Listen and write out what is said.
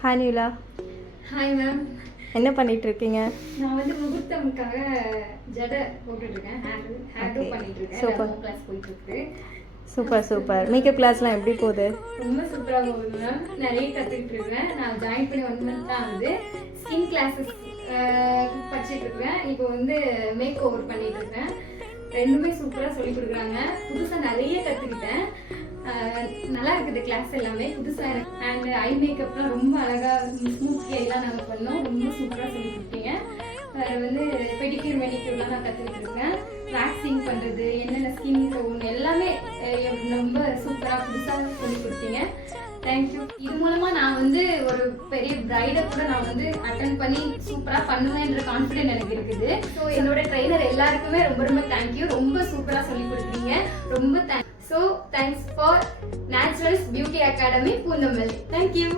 Hi நிலா. Hi ma'am. என்ன பண்ணிட்டு இருக்கீங்க? நான் வந்து முகூர்த்தமுக்காக ஜடை போட்டுட்டு இருக்கேன். ஹேர் டூ பண்ணிட்டு இருக்கேன். சூப்பர். கிளாஸ் போயிட்டு இருக்கு. சூப்பர். மேக்கப் கிளாஸ்லாம் எப்படி போகுது? ரொம்ப சூப்பரா போகுது மேம். நிறைய கத்துக்கிட்டு இருக்கேன். நான் ஜாயின் பண்ணி 1 month தான் ஆகுது. ஸ்கின் கிளாஸஸ் படிச்சுட்டு இருக்கேன். இப்போ வந்து மேக் ஓவர் பண்ணிட்டு இருக்கேன். ரெண்டுமே சூப்பரா சொல்லி கொடுக்குறாங்க. புதுசா நிறைய கத்துக்கிட்டேன். நல்லா இருக்குது கிளாஸ் எல்லாமே புதுசாக இருக்கு. அண்ட் ஐ மேக்கப்லாம் ரொம்ப அழகாக ஸ்மூத் எல்லாம் நாங்கள் பண்ணோம். ரொம்ப சூப்பராக சொல்லி கொடுத்தீங்க. வந்து பெடிக்யூர் மெனிக்யூர்லாம் நான் கற்றுக்கிட்டு இருக்கேன். வேக்சிங் பண்ணுறது, என்னென்ன ஸ்கின் டோன் எல்லாமே ரொம்ப சூப்பராக புதுசாக சொல்லி கொடுத்தீங்க. தேங்க்யூ. இது மூலமாக நான் வந்து ஒரு பெரிய பிரைடை கூட நான் வந்து அட்டன் பண்ணி சூப்பராக பண்ணுவேன்ற கான்ஃபிடென்ட் எனக்கு இருக்குது. ஸோ என்னோட ட்ரைனர் எல்லாருக்குமே ரொம்ப ரொம்ப தேங்க்யூ. ரொம்ப சூப்பராக சொல்லி கொடுத்தீங்க. ரொம்ப thanks. So, thanks for Naturals Beauty Academy, Poonammalli. Thank you.